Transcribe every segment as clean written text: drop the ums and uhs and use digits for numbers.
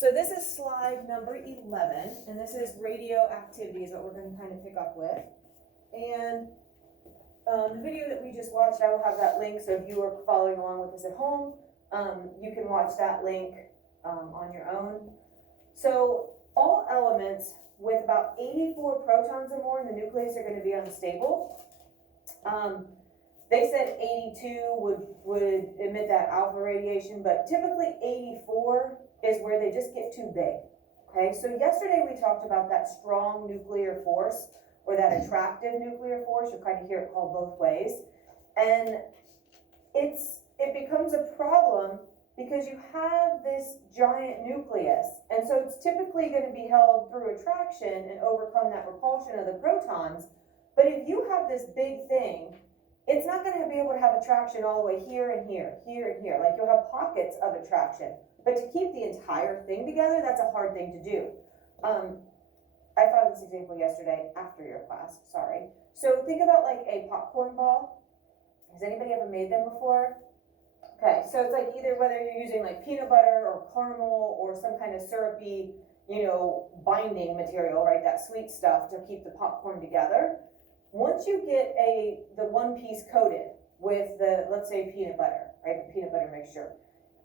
So this is slide number 11, and this is radioactivity is what we're going to kind of pick up with. And the video that we just watched, I will have that link, so if you are following along with us at home, you can watch that link on your own. So all elements with about 84 protons or more in the nucleus are going to be unstable. They said 82 would emit that alpha radiation, but typically 84 is where they just get too big. Okay, so yesterday we talked about that strong nuclear force, or that attractive nuclear force. You'll kind of hear it called both ways. And it becomes a problem because you have this giant nucleus, and so it's typically going to be held through attraction and overcome that repulsion of the protons. But if you have this big thing, it's not going to be able to have attraction all the way here and here, here and here. Like, you'll have pockets of attraction, but to keep the entire thing together, that's a hard thing to do. I thought of this example yesterday after your class, sorry. So think about like a popcorn ball. Has anybody ever made them before? Okay, so it's like either whether you're using like peanut butter or caramel or some kind of syrupy, binding material, right? That sweet stuff to keep the popcorn together. Once you get the one piece coated with the, let's say, peanut butter, right? The peanut butter mixture.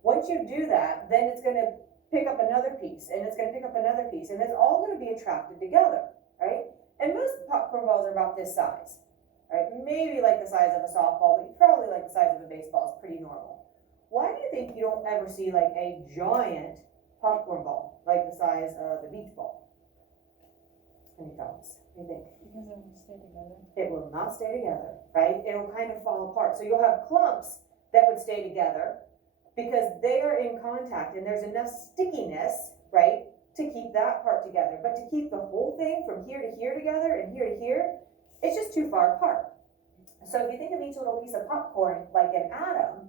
Once you do that, then it's going to pick up another piece, and it's going to pick up another piece, and it's all going to be attracted together, right? And most popcorn balls are about this size, right? Maybe like the size of a softball, but probably like the size of a baseball is pretty normal. Why do you think you don't ever see like a giant popcorn ball, like the size of a beach ball? Any thoughts? What do you think? Because it won't stay together. It will not stay together, right? It'll kind of fall apart. So you'll have clumps that would stay together because they are in contact, and there's enough stickiness, right, to keep that part together. But to keep the whole thing from here to here together and here to here, it's just too far apart. So if you think of each little piece of popcorn like an atom,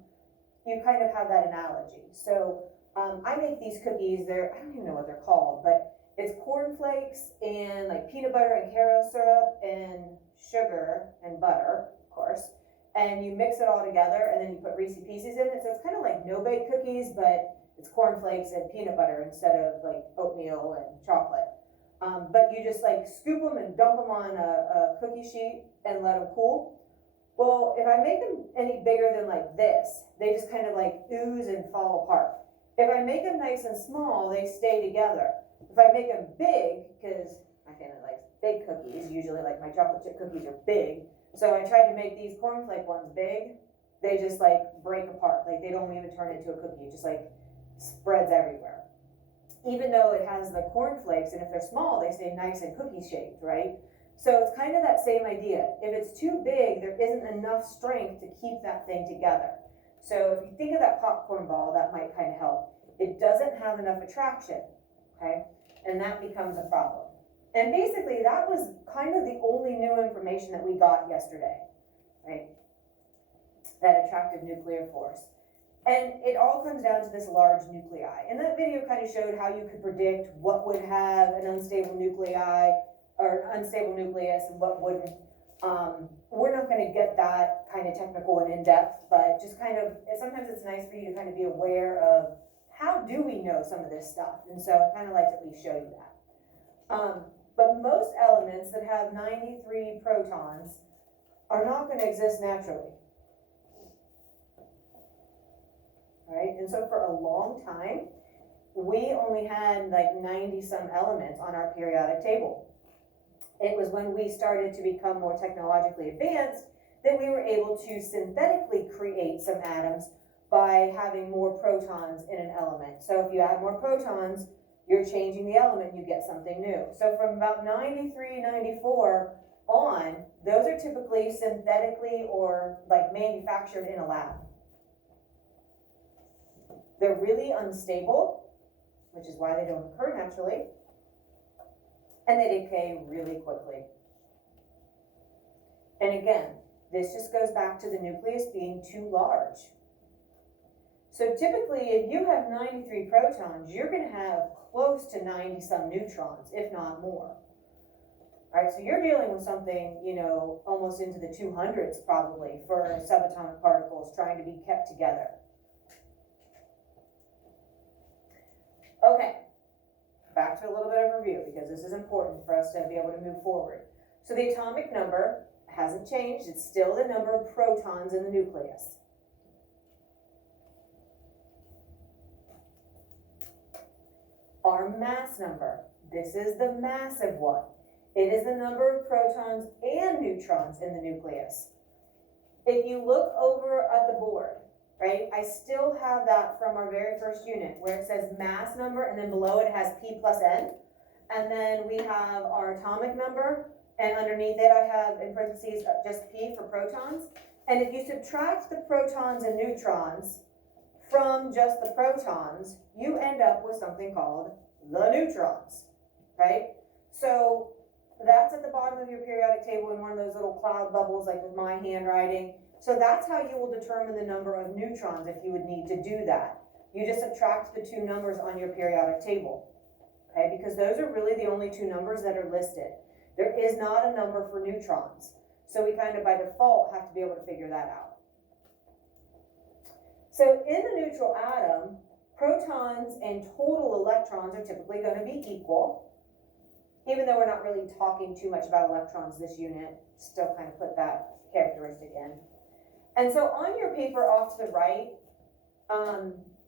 you kind of have that analogy. So I make these cookies. I don't even know what they're called, but it's corn flakes and like peanut butter and Karo syrup and sugar and butter, of course. And you mix it all together, and then you put Reese's Pieces in it. So it's kind of like no-bake cookies, but it's corn flakes and peanut butter instead of like oatmeal and chocolate. But you just like scoop them and dump them on a cookie sheet and let them cool. Well, if I make them any bigger than like this, they just kind of like ooze and fall apart. If I make them nice and small, they stay together. If I make them big, because I kind of like big cookies, usually like my chocolate chip cookies are big. So I tried to make these cornflake ones big. They just like break apart. Like they don't even turn into a cookie. It just like spreads everywhere. Even though it has the cornflakes, and if they're small, they stay nice and cookie shaped, right? So it's kind of that same idea. If it's too big, there isn't enough strength to keep that thing together. So if you think of that popcorn ball, that might kind of help. It doesn't have enough attraction, okay? And that becomes a problem. And basically, that was kind of the only new information that we got yesterday, right? That attractive nuclear force. And it all comes down to this large nuclei. And that video kind of showed how you could predict what would have an unstable nuclei or unstable nucleus and what wouldn't. We're not going to get that kind of technical and in-depth, but just kind of, sometimes it's nice for you to kind of be aware of how do we know some of this stuff. And so I kind of like to at least show you that. But most elements that have 93 protons are not going to exist naturally. Right? And so for a long time, we only had like 90 some elements on our periodic table. It was when we started to become more technologically advanced that we were able to synthetically create some atoms by having more protons in an element. So if you add more protons, you're changing the element, you get something new. So from about 93, 94 on, those are typically synthetically or like manufactured in a lab. They're really unstable, which is why they don't occur naturally, and they decay really quickly. And again, this just goes back to the nucleus being too large. So typically, if you have 93 protons, you're going to have close to 90 some neutrons, if not more. Right? So you're dealing with something, almost into the 200s probably for subatomic particles trying to be kept together. Okay, back to a little bit of review because this is important for us to be able to move forward. So the atomic number hasn't changed. It's still the number of protons in the nucleus. Our mass number, this is the massive one. It is the number of protons and neutrons in the nucleus. If you look over at the board, right, I still have that from our very first unit where it says mass number and then below it has P plus N. And then we have our atomic number and underneath it I have in parentheses just P for protons. And if you subtract the protons and neutrons from just the protons, you end up with something called the neutrons, right? So that's at the bottom of your periodic table in one of those little cloud bubbles like with my handwriting. So that's how you will determine the number of neutrons if you would need to do that. You just subtract the two numbers on your periodic table, okay? Because those are really the only two numbers that are listed. There is not a number for neutrons. So we kind of by default have to be able to figure that out. So in the neutral atom, protons and total electrons are typically going to be equal. Even though we're not really talking too much about electrons this unit, still kind of put that characteristic in. And so on your paper off to the right,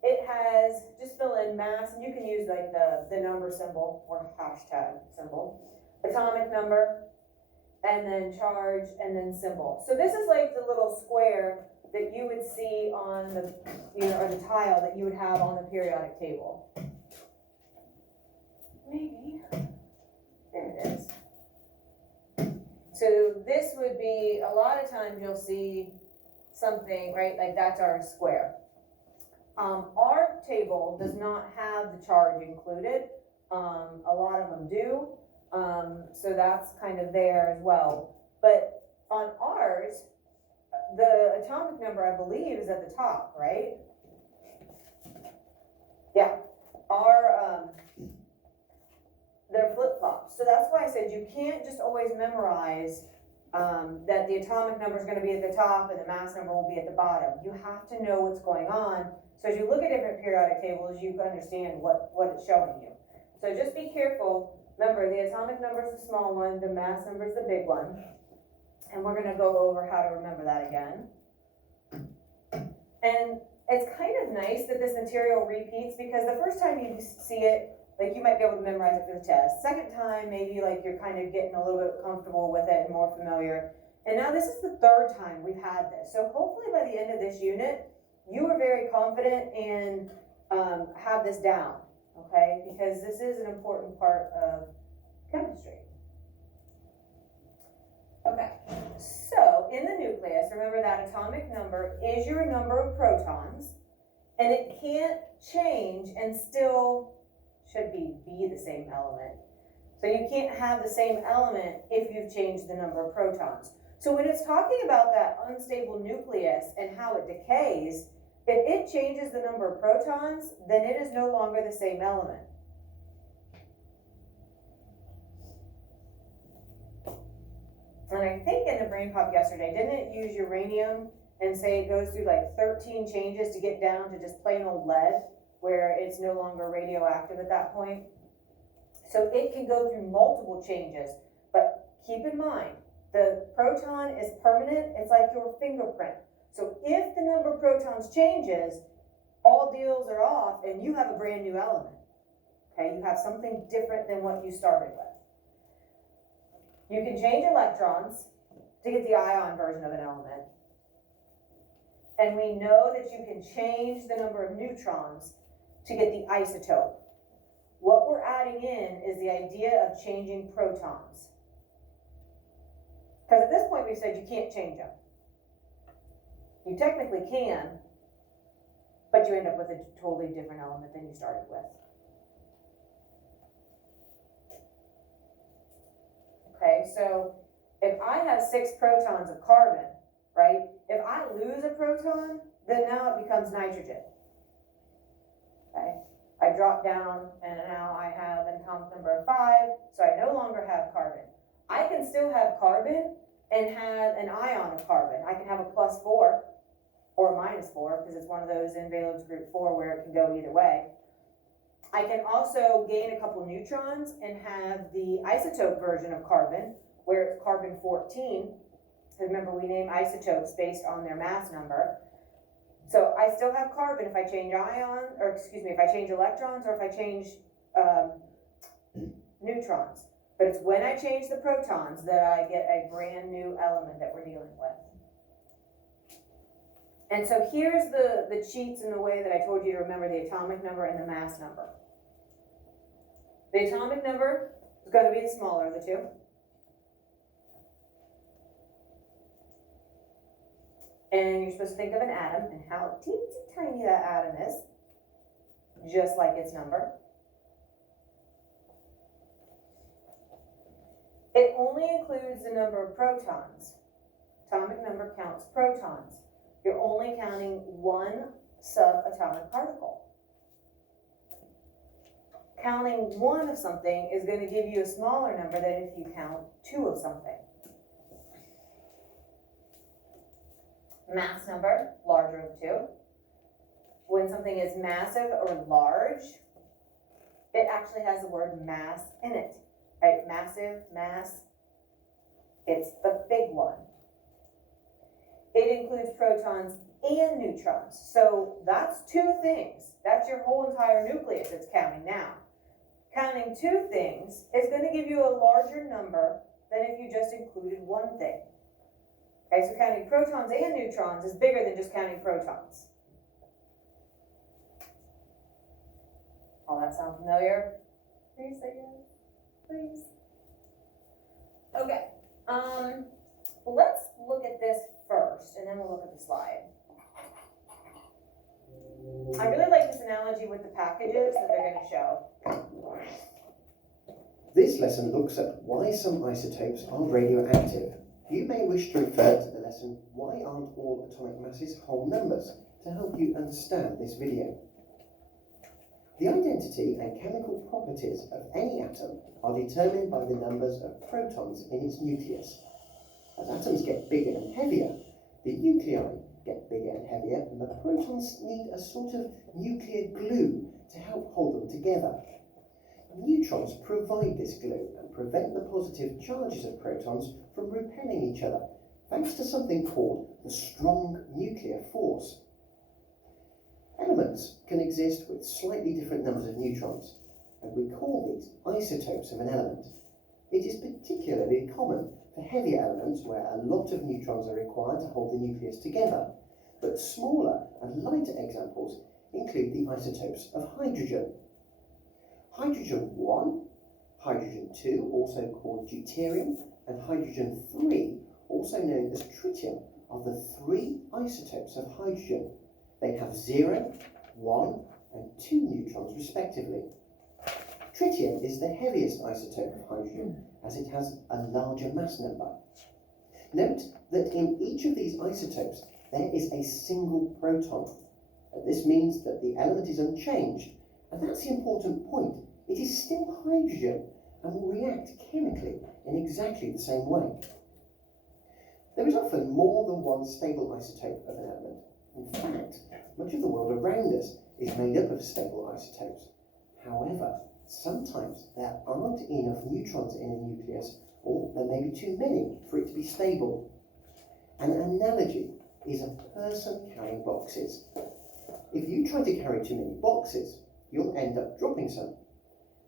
it has, just fill in mass, and you can use like the number symbol or hashtag symbol, atomic number, and then charge, and then symbol. So this is like the little square that you would see on the, or the tile that you would have on the periodic table. Maybe. There it is. So this would be, a lot of times you'll see something, right, like that's our square. Our table does not have the charge included. A lot of them do. So that's kind of there as well. But on ours, the atomic number, I believe, is at the top, right? Yeah. They're flip-flops. So that's why I said you can't just always memorize that the atomic number is going to be at the top and the mass number will be at the bottom. You have to know what's going on. So as you look at different periodic tables, you understand what it's showing you. So just be careful. Remember, the atomic number is the small one, the mass number is the big one. And we're going to go over how to remember that again. And it's kind of nice that this material repeats because the first time you see it, like you might be able to memorize it for the test. Second time, maybe like you're kind of getting a little bit comfortable with it and more familiar. And now this is the third time we've had this. So hopefully by the end of this unit, you are very confident and have this down, okay? Because this is an important part of chemistry. Okay, so in the nucleus, remember that atomic number is your number of protons, and it can't change and still should be the same element. So you can't have the same element if you've changed the number of protons. So when it's talking about that unstable nucleus and how it decays, if it changes the number of protons, then it is no longer the same element. And I think in the brain pop yesterday, didn't it use uranium and say it goes through like 13 changes to get down to just plain old lead, where it's no longer radioactive at that point? So it can go through multiple changes, but keep in mind, the proton is permanent. It's like your fingerprint. So if the number of protons changes, all deals are off and you have a brand new element. Okay, you have something different than what you started with. You can change electrons to get the ion version of an element. And we know that you can change the number of neutrons to get the isotope. What we're adding in is the idea of changing protons. Because at this point we've said you can't change them. You technically can, but you end up with a totally different element than you started with. Okay, so if I have 6 protons of carbon, right? If I lose a proton, then now it becomes nitrogen. Okay, I drop down and now I have an atomic number of 5, so I no longer have carbon. I can still have carbon and have an ion of carbon. I can have a +4 or a -4 because it's one of those in valence group 4 where it can go either way. I can also gain a couple neutrons and have the isotope version of carbon, where it's carbon-14. Remember, we name isotopes based on their mass number. So I still have carbon if I change if I change electrons or if I change neutrons. But it's when I change the protons that I get a brand new element that we're dealing with. And so here's the cheats in the way that I told you to remember the atomic number and the mass number. The atomic number is going to be the smaller of the two. And you're supposed to think of an atom and how teensy tiny that atom is, just like its number. It only includes the number of protons. Atomic number counts protons. You're only counting one subatomic particle. Counting one of something is going to give you a smaller number than if you count two of something. Mass number, larger of two. When something is massive or large, it actually has the word mass in it. Right? Massive, mass, it's the big one. It includes protons and neutrons. So that's two things. That's your whole entire nucleus it's counting now. Counting two things is going to give you a larger number than if you just included one thing. Okay, so counting protons and neutrons is bigger than just counting protons. All that sound familiar? Please say yes. Please. Okay. Let's look at this first, and then we'll look at the slide. I really like this analogy with the packages that they're going to show. This lesson looks at why some isotopes are radioactive. You may wish to refer to the lesson Why Aren't All Atomic Masses Whole Numbers to help you understand this video. The identity and chemical properties of any atom are determined by the numbers of protons in its nucleus. As atoms get bigger and heavier, the nuclei get bigger and heavier, and the protons need a sort of nuclear glue to help hold them together. Neutrons provide this glue and prevent the positive charges of protons from repelling each other, thanks to something called the strong nuclear force. Elements can exist with slightly different numbers of neutrons, and we call these isotopes of an element. It is particularly common for heavier elements where a lot of neutrons are required to hold the nucleus together, but smaller and lighter examples include the isotopes of hydrogen. Hydrogen 1, hydrogen 2, also called deuterium, and hydrogen 3, also known as tritium, are the three isotopes of hydrogen. They have 0, 1, and 2 neutrons respectively. Tritium is the heaviest isotope of hydrogen, as it has a larger mass number. Note that in each of these isotopes there is a single proton. This means that the element is unchanged, and that's the important point. It is still hydrogen and will react chemically in exactly the same way. There is often more than one stable isotope of an element. In fact, much of the world around us is made up of stable isotopes. However, sometimes there aren't enough neutrons in a nucleus, or there may be too many for it to be stable. An analogy is a person carrying boxes. If you try to carry too many boxes, you'll end up dropping some.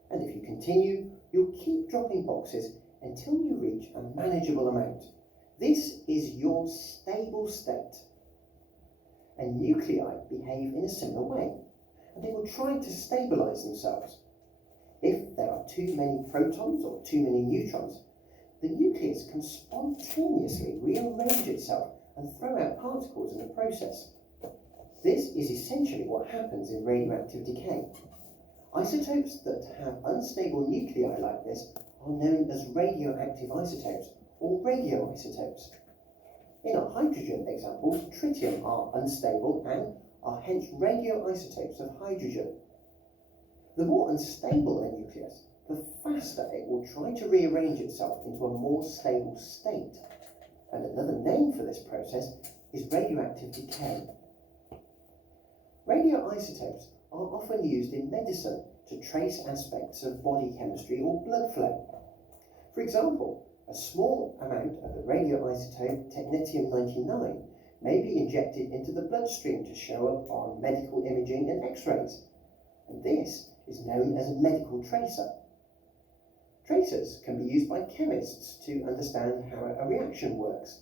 And if you continue, you'll keep dropping boxes until you reach a manageable amount. This is your stable state. And nuclei behave in a similar way, and they will try to stabilize themselves. If there are too many protons or too many neutrons, the nucleus can spontaneously rearrange itself and throw out particles in the process. This is essentially what happens in radioactive decay. Isotopes that have unstable nuclei like this are known as radioactive isotopes or radioisotopes. In our hydrogen examples, tritium are unstable and are hence radioisotopes of hydrogen. The more unstable a nucleus, the faster it will try to rearrange itself into a more stable state. And another name for this process is radioactive decay. Radioisotopes are often used in medicine to trace aspects of body chemistry or blood flow. For example, a small amount of the radioisotope technetium-99 may be injected into the bloodstream to show up on medical imaging and X-rays, and this is known as a medical tracer. Tracers can be used by chemists to understand how a reaction works.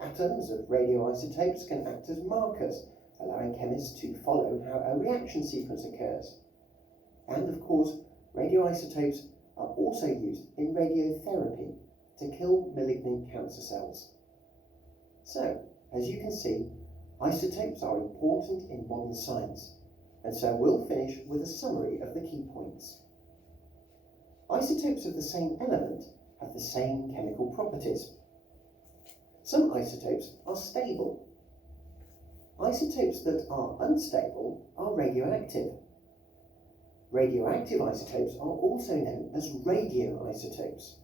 Atoms of radioisotopes can act as markers, allowing chemists to follow how a reaction sequence occurs. And of course, radioisotopes are also used in radiotherapy to kill malignant cancer cells. So, as you can see, isotopes are important in modern science, and so we'll finish with a summary of the key points. Isotopes of the same element have the same chemical properties. Some isotopes are stable. Isotopes that are unstable are radioactive. Radioactive isotopes are also known as radioisotopes.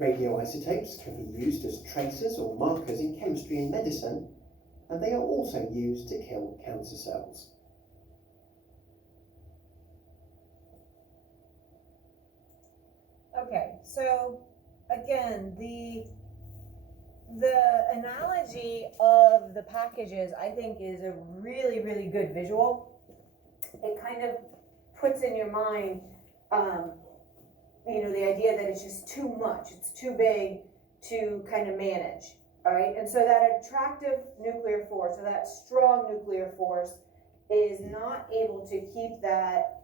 Radioisotopes can be used as tracers or markers in chemistry and medicine, and they are also used to kill cancer cells. Okay, so again, the analogy of the packages, I think, is a really, really good visual. It kind of puts in your mind, the idea that it's just too much, it's too big to kind of manage, all right? And so that attractive nuclear force, or that strong nuclear force, is not able to keep that,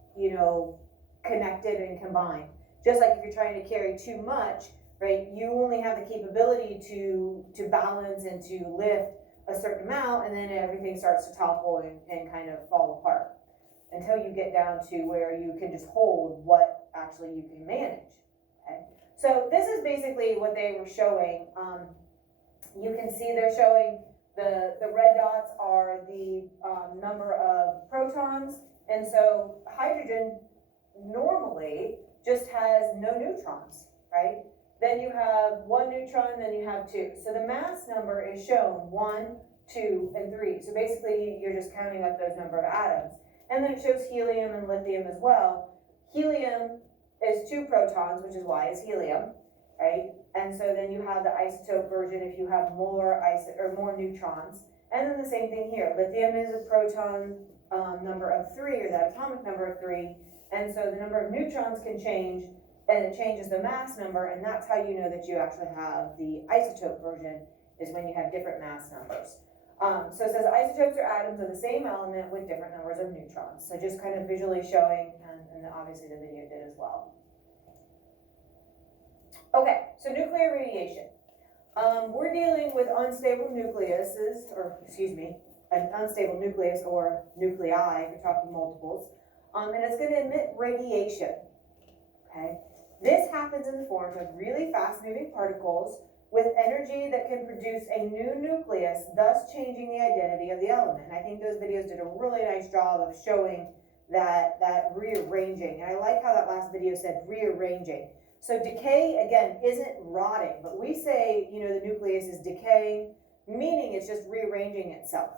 connected and combined. Just like if you're trying to carry too much, right, you only have the capability to balance and to lift a certain amount, and then everything starts to topple and kind of fall apart until you get down to where you can just hold what actually you can manage. Okay? So this is basically what they were showing. You can see they're showing the red dots are the number of protons, and so hydrogen normally just has no neutrons, right? Then you have one neutron, then you have two. So the mass number is shown 1, 2, and 3. So basically you're just counting up those number of atoms. And then it shows helium and lithium as well. Helium is 2 protons, which is why it's helium, right? And so then you have the isotope version if you have more neutrons. And then the same thing here. Lithium is a proton number of 3, or that atomic number of 3. And so the number of neutrons can change, and it changes the mass number, and that's how you know that you actually have the isotope version, is when you have different mass numbers. So it says isotopes are atoms of the same element with different numbers of neutrons. So just kind of visually showing, and obviously the video did as well. Okay, so nuclear radiation. We're dealing with unstable nucleuses, an unstable nucleus or nuclei, if you're talking multiples. And it's going to emit radiation, okay? This happens in the form of really fast-moving particles with energy that can produce a new nucleus, thus changing the identity of the element. And I think those videos did a really nice job of showing that rearranging. And I like how that last video said rearranging. So decay, again, isn't rotting, but we say, the nucleus is decaying, meaning it's just rearranging itself.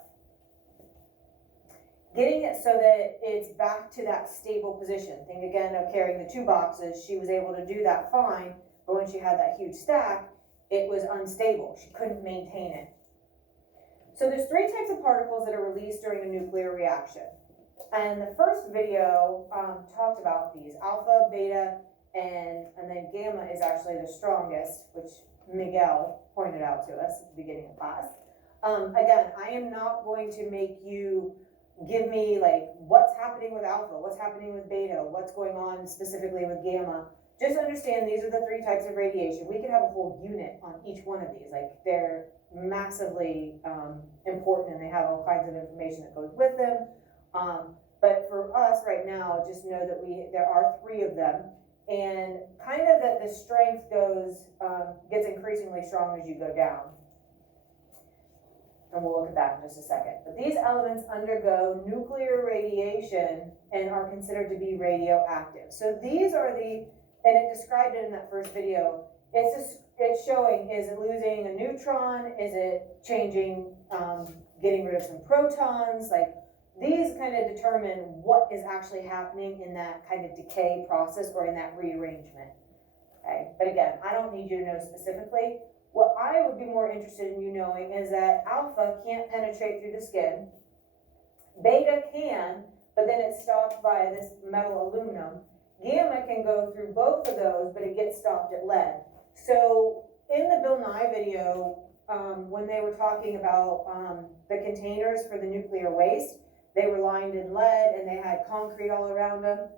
Getting it so that it's back to that stable position. Think again of carrying the 2 boxes. She was able to do that fine, but when she had that huge stack, it was unstable. She couldn't maintain it. So there's 3 types of particles that are released during a nuclear reaction. And the first video talked about these, alpha, beta, and then gamma is actually the strongest, which Miguel pointed out to us at the beginning of class. Again, I am not going to make you give me like what's happening with alpha, what's happening with beta, what's going on specifically with gamma. Just understand these are the 3 types of radiation. We could have a whole unit on each one of these. Like they're massively important, and they have all kinds of information that goes with them. But for us right now, just know that there are 3 of them, and kind of that the strength gets increasingly strong as you go down. And we'll look at that in just a second. But these elements undergo nuclear radiation and are considered to be radioactive. So these are and it described it in that first video. It's showing, is it losing a neutron? Is it changing, getting rid of some protons? Like these kind of determine what is actually happening in that kind of decay process or in that rearrangement. Okay, but again, I don't need you to know specifically. What I would be more interested in you knowing is that alpha can't penetrate through the skin. Beta can, but then it's stopped by this metal aluminum. Gamma can go through both of those, but it gets stopped at lead. So in the Bill Nye video, when they were talking about the containers for the nuclear waste, they were lined in lead and they had concrete all around them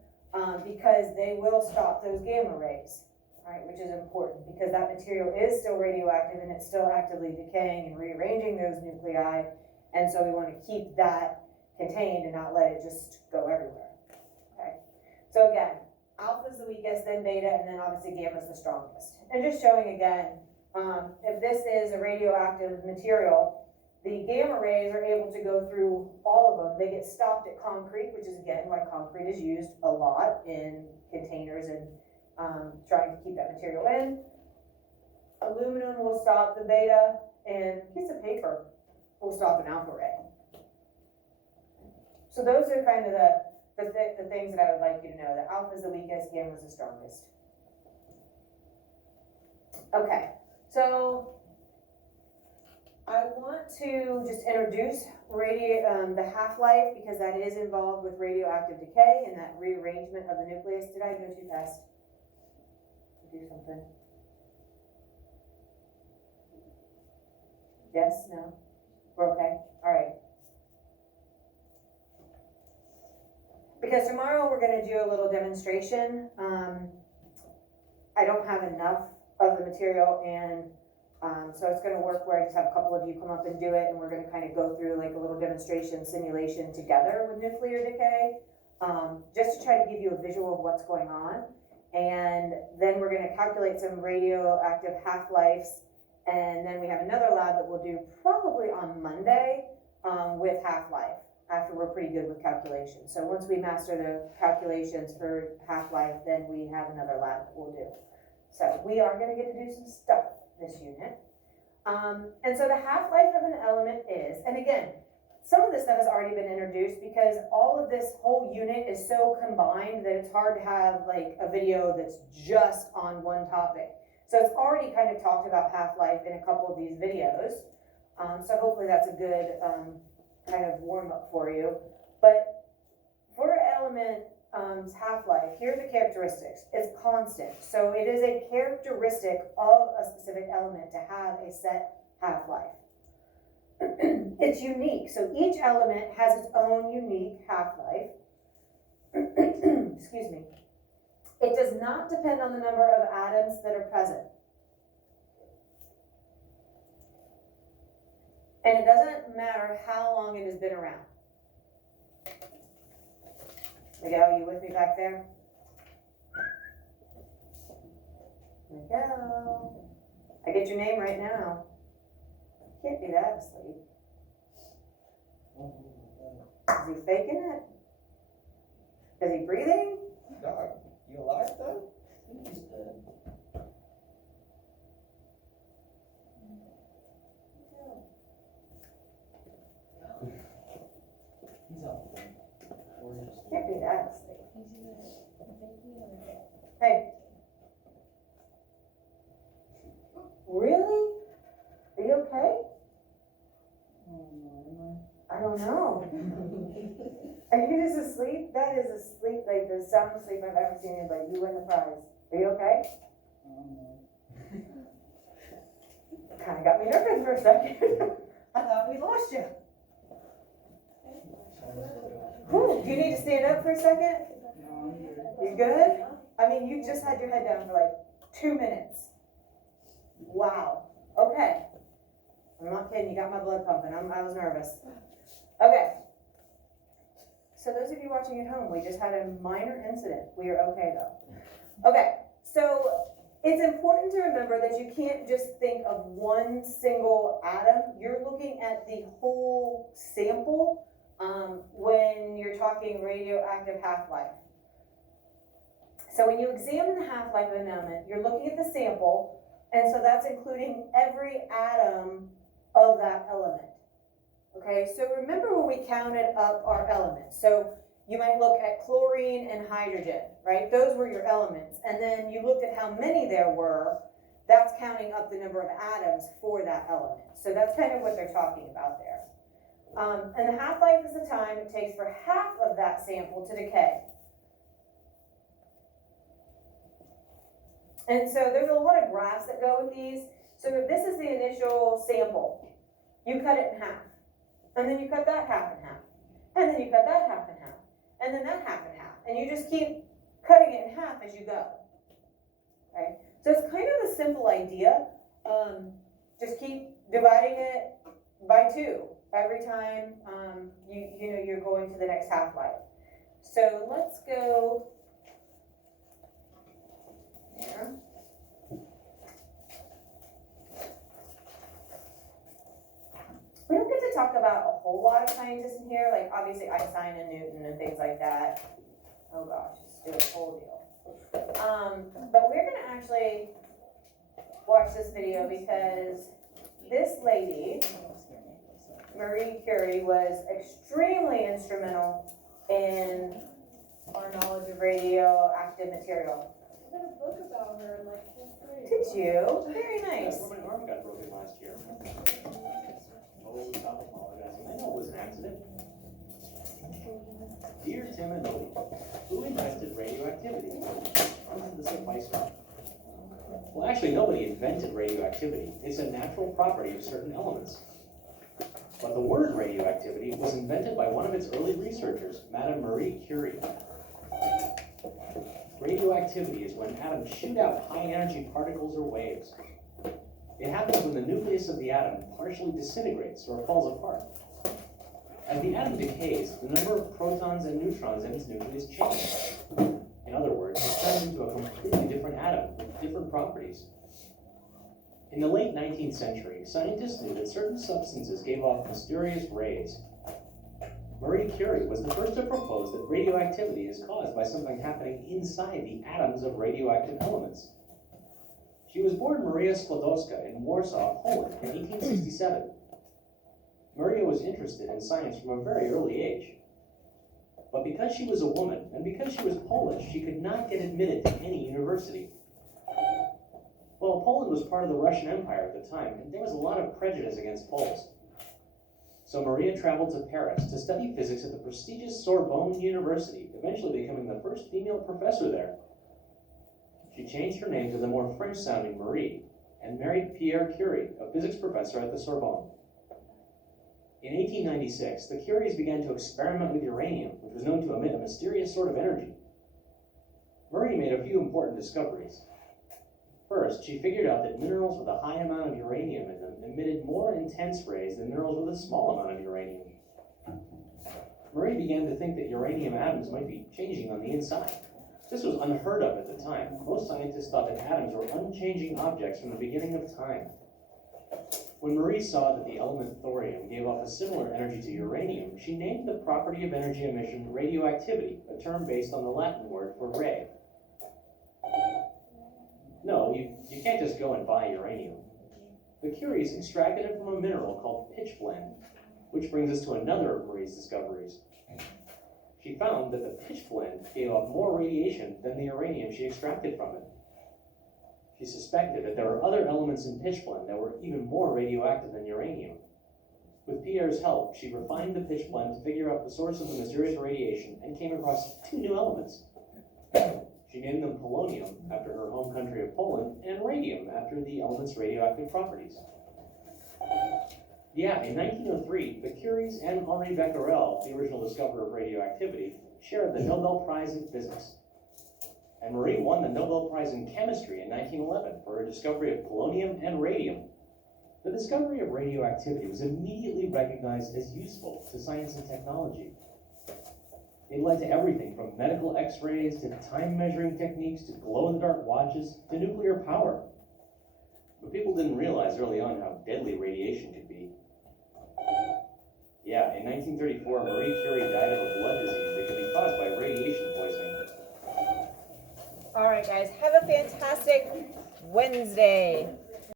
because they will stop those gamma rays, right, which is important because that material is still radioactive and it's still actively decaying and rearranging those nuclei, and so we want to keep that contained and not let it just go everywhere. Okay, so again, alpha is the weakest, then beta, and then obviously gamma is the strongest. And just showing again, if this is a radioactive material, the gamma rays are able to go through all of them. They get stopped at concrete, which is again why concrete is used a lot in containers and trying to keep that material in. Aluminum will stop the beta, and a piece of paper will stop an alpha ray. So those are kind of the things that I would like you to know. That alpha is the weakest, gamma is the strongest. Okay, so I want to just introduce the half-life because that is involved with radioactive decay and that rearrangement of the nucleus. Did I go too fast? Do something? Yes? No? We're okay? All right. Because tomorrow we're going to do a little demonstration. I don't have enough of the material, and so it's going to work where I just have a couple of you come up and do it, and we're going to kind of go through like a little demonstration simulation together with nuclear decay, just to try to give you a visual of what's going on. And then we're going to calculate some radioactive half-lives, and then we have another lab that we'll do probably on Monday with half-life, after we're pretty good with calculations. So once we master the calculations for half-life, then we have another lab that we'll do. So we are going to get to do some stuff this unit. And so the half-life of an element is, and again, some of this stuff has already been introduced because all of this whole unit is so combined that it's hard to have like a video that's just on one topic. So it's already kind of talked about half-life in a couple of these videos. So hopefully that's a good kind of warm-up for you. But for an element's half-life, here are the characteristics. It's constant. So it is a characteristic of a specific element to have a set half-life. It's unique. So each element has its own unique half-life. Excuse me. It does not depend on the number of atoms that are present. And it doesn't matter how long it has been around. Miguel, you with me back there? Miguel. I get your name right now. Can't be that asleep. Is he faking it? Is he breathing? Dog, you alive though? He's dead. He's out there. Can't be that asleep. Hey. Really? Are you okay? I don't know. Are you just asleep? That is a sleep, like the sound sleep I've ever seen anybody. You win the prize. Are you okay? Kind of got me nervous for a second. I thought we lost you. Whew, do you need to stand up for a second? You good? I mean, you just had your head down for like 2 minutes. Wow. Okay. I'm not kidding. You got my blood pumping. I was nervous. Okay. So those of you watching at home, we just had a minor incident. We are okay though. Okay. So it's important to remember that you can't just think of one single atom. You're looking at the whole sample when you're talking radioactive half-life. So when you examine the half-life of an element, you're looking at the sample, and so that's including every atom of that element. Okay, so remember when we counted up our elements. So you might look at chlorine and hydrogen, right? Those were your elements. And then you looked at how many there were. That's counting up the number of atoms for that element. So that's kind of what they're talking about there. And the half-life is the time it takes for half of that sample to decay. And so there's a lot of graphs that go with these. So if this is the initial sample, you cut it in half. And then you cut that half in half. And then you cut that half in half. And then that half in half. And you just keep cutting it in half as you go. Okay? So it's kind of a simple idea. Just keep dividing it by 2 every time you're going to the next half-life. So let's go there. We don't get to talk about a whole lot of scientists in here, like obviously Einstein and Newton and things like that. Oh gosh, it's still a whole deal. But we're gonna actually watch this video because this lady, Marie Curie, was extremely instrumental in our knowledge of radioactive material. I read a book about her in like 5th grade. Did you? Very nice. Where my arm got broken last year. Oh, stop apologizing. I know it was an accident. Dear Tim and Odie, who invented radioactivity? On to the suffice. Well, actually, nobody invented radioactivity. It's a natural property of certain elements. But the word radioactivity was invented by one of its early researchers, Madame Marie Curie. Radioactivity is when atoms shoot out high-energy particles or waves. It happens when the nucleus of the atom partially disintegrates or falls apart. As the atom decays, the number of protons and neutrons in its nucleus changes. In other words, it turns into a completely different atom with different properties. In the late 19th century, scientists knew that certain substances gave off mysterious rays. Marie Curie was the first to propose that radioactivity is caused by something happening inside the atoms of radioactive elements. She was born Maria Skłodowska in Warsaw, Poland in 1867. Maria was interested in science from a very early age. But because she was a woman, and because she was Polish, she could not get admitted to any university. Well, Poland was part of the Russian Empire at the time, and there was a lot of prejudice against Poles. So Maria traveled to Paris to study physics at the prestigious Sorbonne University, eventually becoming the first female professor there. She changed her name to the more French-sounding Marie, and married Pierre Curie, a physics professor at the Sorbonne. In 1896, the Curies began to experiment with uranium, which was known to emit a mysterious sort of energy. Marie made a few important discoveries. First, she figured out that minerals with a high amount of uranium in them emitted more intense rays than minerals with a small amount of uranium. Marie began to think that uranium atoms might be changing on the inside. This was unheard of at the time. Most scientists thought that atoms were unchanging objects from the beginning of time. When Marie saw that the element thorium gave off a similar energy to uranium, she named the property of energy emission radioactivity, a term based on the Latin word for ray. No, you can't just go and buy uranium. The Curies extracted it from a mineral called pitchblende, which brings us to another of Marie's discoveries. She found that the pitchblende gave off more radiation than the uranium she extracted from it. She suspected that there were other elements in pitchblende that were even more radioactive than uranium. With Pierre's help, she refined the pitchblende to figure out the source of the mysterious radiation and came across 2 new elements. She named them polonium, after her home country of Poland, and radium, after the element's radioactive properties. Yeah, in 1903, the Curies and Henri Becquerel, the original discoverer of radioactivity, shared the Nobel Prize in Physics. And Marie won the Nobel Prize in Chemistry in 1911 for her discovery of polonium and radium. The discovery of radioactivity was immediately recognized as useful to science and technology. It led to everything from medical x-rays to time-measuring techniques to glow-in-the-dark watches to nuclear power. But people didn't realize early on how deadly radiation could be. Yeah, in 1934, Marie Curie died of a blood disease that could be caused by radiation poisoning. All right, guys, have a fantastic Wednesday.